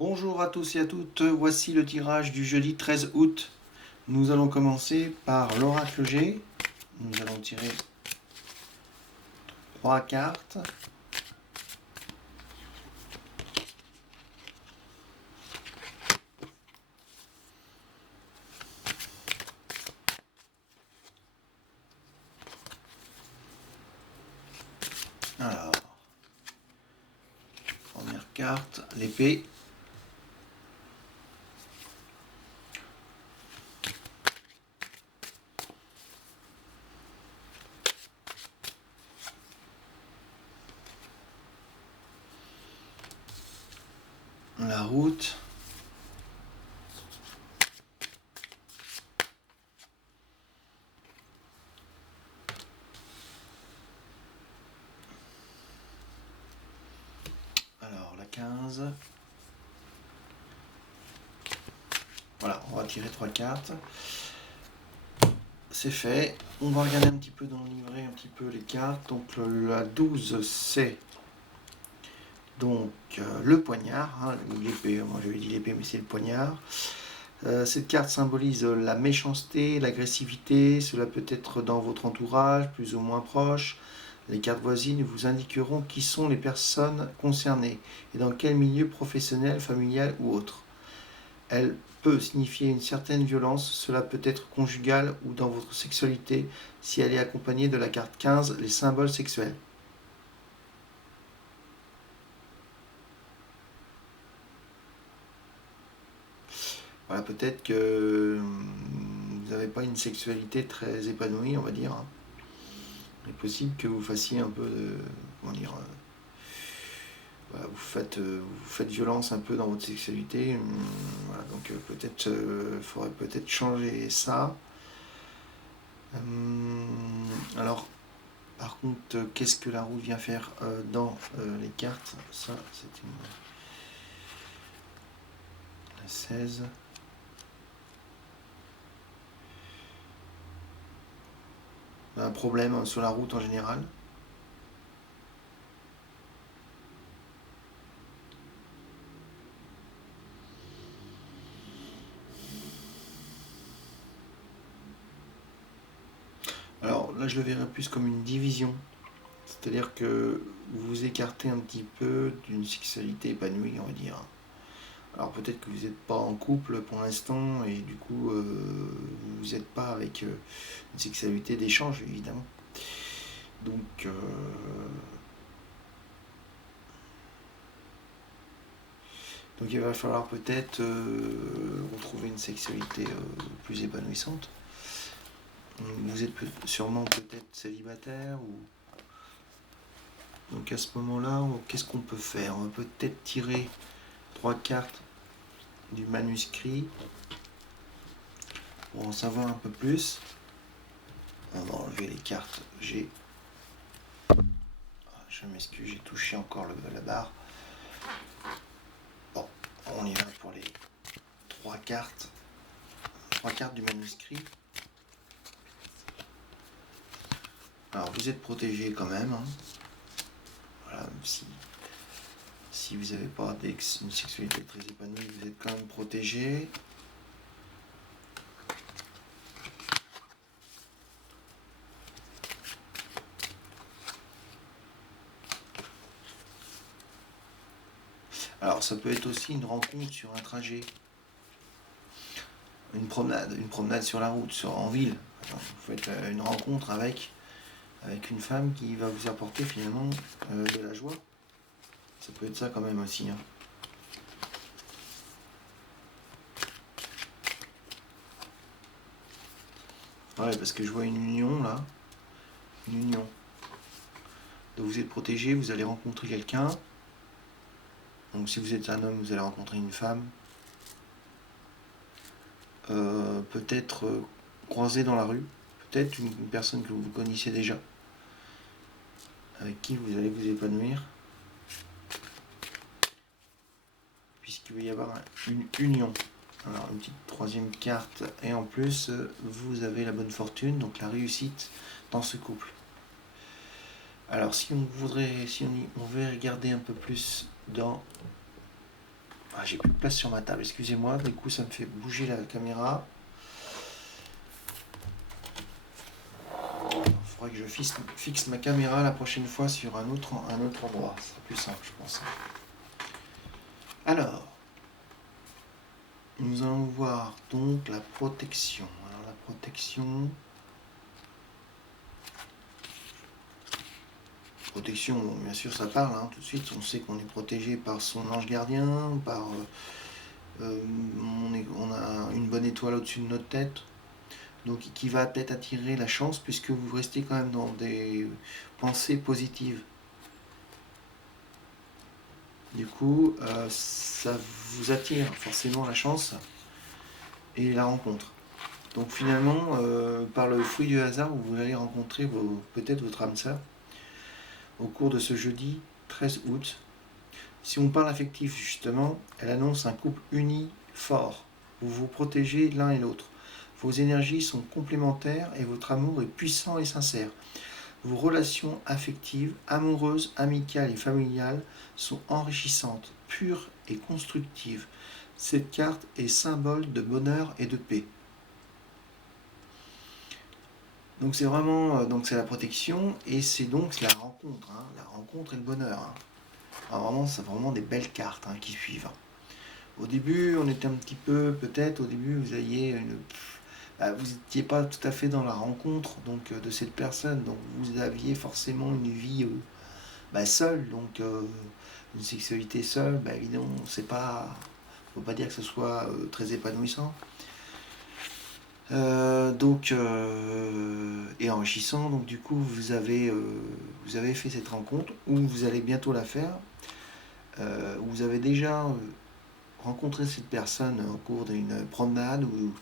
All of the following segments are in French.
Bonjour à tous et à toutes, voici le tirage du jeudi 13 août. Nous allons commencer par l'oracle G. Nous allons tirer 3 cartes. Alors, première carte, l'épée. La route. Alors, la 15. Voilà, on va tirer 3 cartes. C'est fait. On va regarder un petit peu dans le livret, un petit peu les cartes. Donc, la 12, c'est donc le poignard, hein, ou l'épée. Moi, j'avais dit l'épée, mais c'est le poignard. Cette carte symbolise la méchanceté, l'agressivité. Cela peut être dans votre entourage, plus ou moins proche. Les cartes voisines vous indiqueront qui sont les personnes concernées et dans quel milieu professionnel, familial ou autre. Elle peut signifier une certaine violence. Cela peut être conjugal ou dans votre sexualité si elle est accompagnée de la carte 15, les symboles sexuels. Voilà, peut-être que vous n'avez pas une sexualité très épanouie, on va dire. Il est possible que vous fassiez un peu de. Comment dire voilà, vous faites violence un peu dans votre sexualité. Voilà, donc peut-être faudrait peut-être changer ça. Alors, par contre, qu'est-ce que la roue vient faire dans les cartes? Ça, c'est une. La 16. Un problème sur la route en général. Alors là, je le verrais plus comme une division. C'est-à-dire que vous vous écartez un petit peu d'une sexualité épanouie, on va dire. Alors peut-être que vous n'êtes pas en couple pour l'instant et du coup vous n'êtes pas avec une sexualité d'échange évidemment. Donc donc il va falloir peut-être retrouver une sexualité plus épanouissante. Vous êtes sûrement peut-être célibataire ou donc à ce moment-là, qu'est-ce qu'on peut faire? On va peut-être tirer 3 cartes du manuscrit pour en savoir un peu plus. On va enlever les cartes. Je m'excuse, j'ai touché encore la barre. Bon, on y va pour les 3 cartes. 3 cartes du manuscrit. Alors vous êtes protégé quand même. Hein. Voilà, même si vous n'avez pas une sexualité très épanouie, vous êtes quand même protégé. Alors ça peut être aussi une rencontre sur un trajet, une promenade sur la route, en ville. Alors, vous faites une rencontre avec une femme qui va vous apporter finalement de la joie. Ça peut être ça quand même aussi. Hein. Ouais, parce que je vois une union là. Une union. Donc vous êtes protégé, vous allez rencontrer quelqu'un. Donc si vous êtes un homme, vous allez rencontrer une femme. Peut-être croiser dans la rue. Peut-être une personne que vous connaissez déjà. Avec qui vous allez vous épanouir. Puisqu'il va y avoir une union. Alors une petite troisième carte. Et en plus, vous avez la bonne fortune, donc la réussite dans ce couple. Alors si on veut regarder un peu plus dans Ah, j'ai plus de place sur ma table, excusez-moi, du coup ça me fait bouger la caméra. Il faudrait que je fixe ma caméra la prochaine fois sur un autre endroit, ce sera plus simple je pense. Alors, nous allons voir donc la protection. Alors la protection... Protection, bon, bien sûr ça parle, hein, tout de suite on sait qu'on est protégé par son ange gardien, par on a une bonne étoile au-dessus de notre tête, donc qui va peut-être attirer la chance puisque vous restez quand même dans des pensées positives. Du coup, ça vous attire forcément la chance et la rencontre. Donc finalement, par le fruit du hasard, vous allez rencontrer peut-être votre âme sœur au cours de ce jeudi 13 août. Si on parle affectif, justement, elle annonce un couple uni, fort. Vous vous protégez l'un et l'autre. Vos énergies sont complémentaires et votre amour est puissant et sincère. Vos relations affectives, amoureuses, amicales et familiales sont enrichissantes, pures et constructives. Cette carte est symbole de bonheur et de paix. Donc c'est vraiment c'est la protection et c'est donc la rencontre, hein, la rencontre et le bonheur. Hein. Alors vraiment, c'est vraiment des belles cartes qui suivent. Au début, on était un petit peu, peut-être, au début, vous n'étiez pas tout à fait dans la rencontre de cette personne, donc vous aviez forcément une vie seule, donc une sexualité seule, évidemment, c'est pas, faut pas dire que ce soit très épanouissant. Et enrichissant, donc du coup vous avez fait cette rencontre, ou vous allez bientôt la faire, vous avez déjà rencontré cette personne au cours d'une promenade ou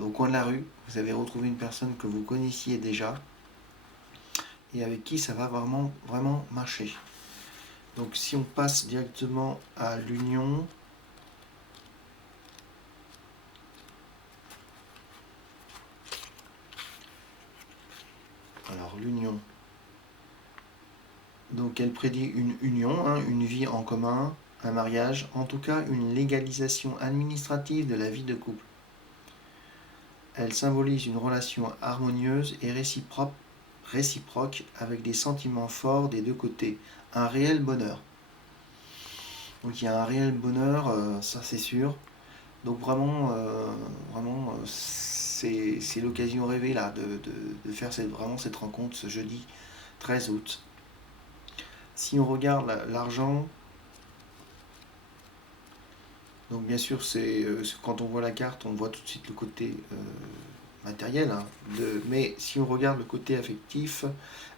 au coin de la rue, vous avez retrouvé une personne que vous connaissiez déjà et avec qui ça va vraiment, vraiment marcher. Donc si on passe directement à l'union, alors l'union, donc elle prédit une union, une vie en commun, un mariage, en tout cas une légalisation administrative de la vie de couple. Elle symbolise une relation harmonieuse et réciproque avec des sentiments forts des deux côtés, un réel bonheur. Donc il y a un réel bonheur, ça c'est sûr. Donc vraiment, c'est l'occasion rêvée là de faire vraiment cette rencontre ce jeudi 13 août. Si on regarde l'argent, donc bien sûr quand on voit la carte, on voit tout de suite le côté matériel. Mais si on regarde le côté affectif,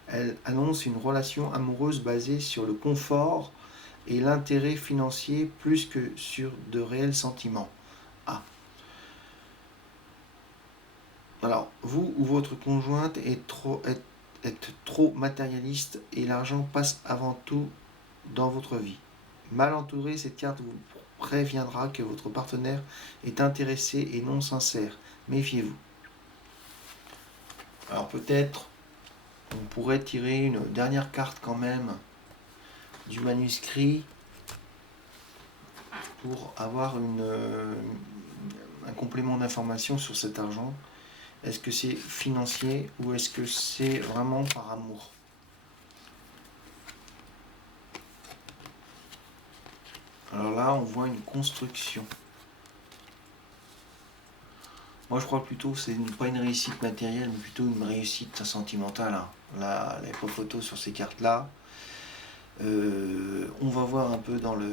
elle annonce une relation amoureuse basée sur le confort et l'intérêt financier plus que sur de réels sentiments. Ah. Alors, vous ou votre conjointe est trop matérialiste et l'argent passe avant tout dans votre vie. Mal entouré, cette carte vous préviendra que votre partenaire est intéressé et non sincère. Méfiez-vous. Alors peut-être on pourrait tirer une dernière carte quand même du manuscrit pour avoir un complément d'information sur cet argent. Est-ce que c'est financier ou est-ce que c'est vraiment par amour? Alors là, on voit une construction. Moi, je crois plutôt que c'est pas une réussite matérielle, mais plutôt une réussite sentimentale. Là, les photos sur ces cartes-là. On va voir un peu dans le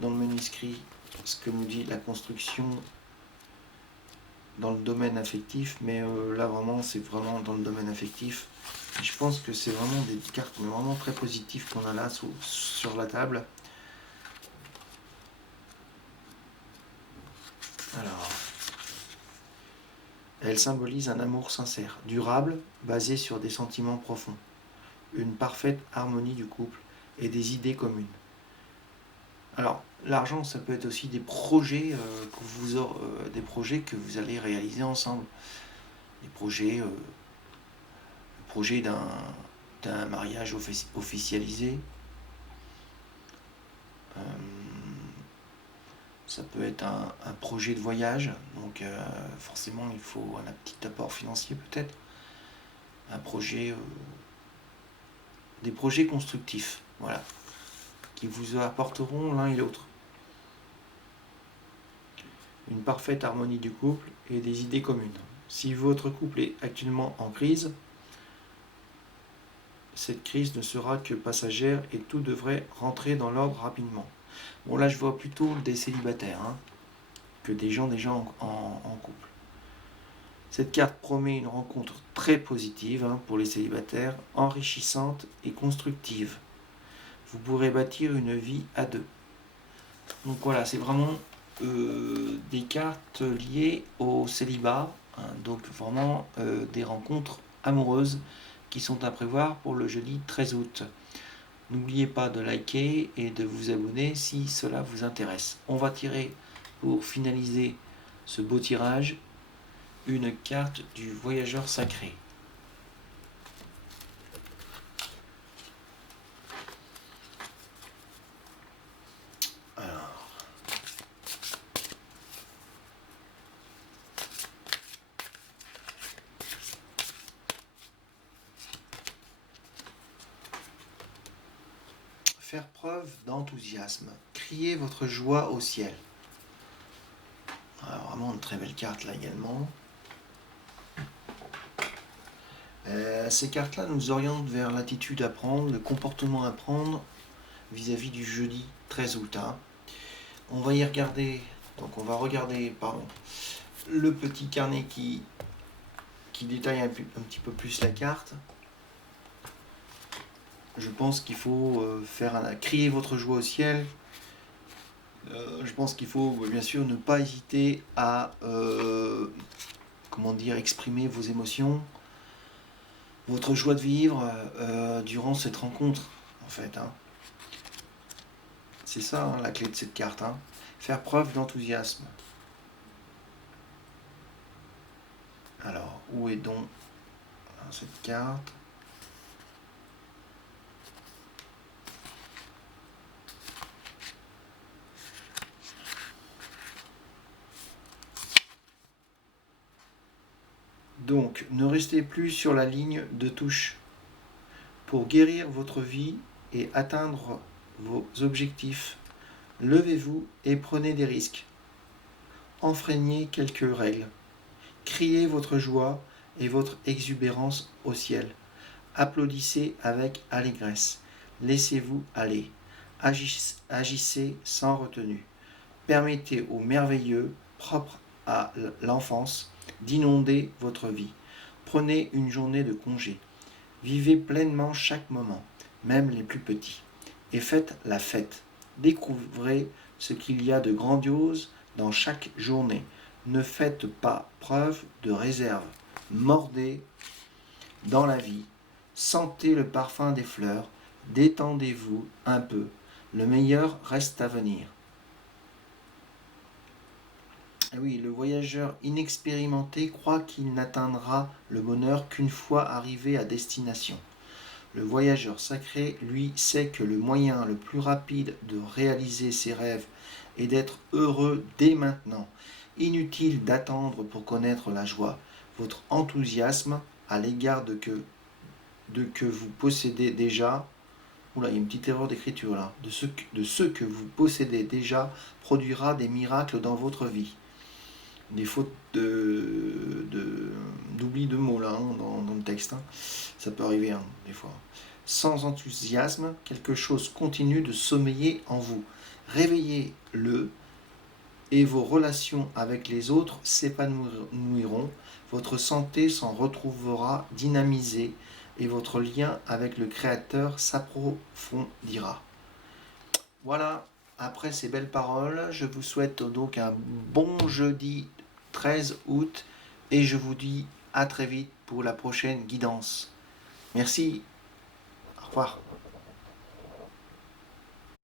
manuscrit ce que nous dit la construction dans le domaine affectif, mais là vraiment c'est vraiment dans le domaine affectif. Et je pense que c'est vraiment des cartes vraiment très positives qu'on a là sur la table. Alors, elle symbolise un amour sincère, durable, basé sur des sentiments profonds, une parfaite harmonie du couple et des idées communes. Alors, l'argent, ça peut être aussi des projets, des projets que vous allez réaliser ensemble. Des projets, le projet d'un mariage officialisé. Ça peut être un projet de voyage, donc forcément il faut un petit apport financier peut-être. Un projet, des projets constructifs, voilà, qui vous apporteront l'un et l'autre une parfaite harmonie du couple et des idées communes. Si votre couple est actuellement en crise, cette crise ne sera que passagère et tout devrait rentrer dans l'ordre rapidement. Bon, là je vois plutôt des célibataires que des gens déjà en couple. Cette carte promet une rencontre très positive pour les célibataires, enrichissante et constructive. Vous pourrez bâtir une vie à deux. Donc voilà, c'est vraiment des cartes liées au célibat, donc vraiment des rencontres amoureuses qui sont à prévoir pour le jeudi 13 août. N'oubliez pas de liker et de vous abonner si cela vous intéresse. On va tirer, pour finaliser ce beau tirage, une carte du voyageur sacré. Alors, faire preuve d'enthousiasme. Criez votre joie au ciel. Alors, vraiment une très belle carte là également. Ces cartes-là nous orientent vers l'attitude à prendre, le comportement à prendre vis-à-vis du jeudi 13 août. On va y regarder, donc on va regarder le petit carnet qui détaille un petit peu plus la carte. Je pense qu'il faut crier votre joie au ciel. Je pense qu'il faut bien sûr ne pas hésiter à exprimer vos émotions, votre joie de vivre durant cette rencontre en fait. C'est ça la clé de cette carte. Faire preuve d'enthousiasme. Alors, où est donc cette carte ? Donc, ne restez plus sur la ligne de touche. Pour guérir votre vie et atteindre vos objectifs, levez-vous et prenez des risques. Enfreignez quelques règles. Criez votre joie et votre exubérance au ciel. Applaudissez avec allégresse. Laissez-vous aller. Agissez sans retenue. Permettez au merveilleux, propre à l'enfance, d'inonder votre vie. Prenez une journée de congé. Vivez pleinement chaque moment, même les plus petits, et faites la fête. Découvrez ce qu'il y a de grandiose dans chaque journée. Ne faites pas preuve de réserve. Mordez dans la vie. Sentez le parfum des fleurs. Détendez-vous un peu. Le meilleur reste à venir. Et oui, le voyageur inexpérimenté croit qu'il n'atteindra le bonheur qu'une fois arrivé à destination. Le voyageur sacré, lui, sait que le moyen le plus rapide de réaliser ses rêves est d'être heureux dès maintenant. Inutile d'attendre pour connaître la joie. Votre enthousiasme à l'égard de que vous possédez déjà, oula, il y a une petite erreur d'écriture là, de ce que vous possédez déjà produira des miracles dans votre vie. Des fautes d'oubli de mots là dans le texte. Ça peut arriver des fois. Sans enthousiasme, quelque chose continue de sommeiller en vous. Réveillez-le et vos relations avec les autres s'épanouiront. Votre santé s'en retrouvera dynamisée et votre lien avec le Créateur s'approfondira. Voilà. Après ces belles paroles, je vous souhaite donc un bon jeudi 13 août et je vous dis à très vite pour la prochaine guidance. Merci, au revoir.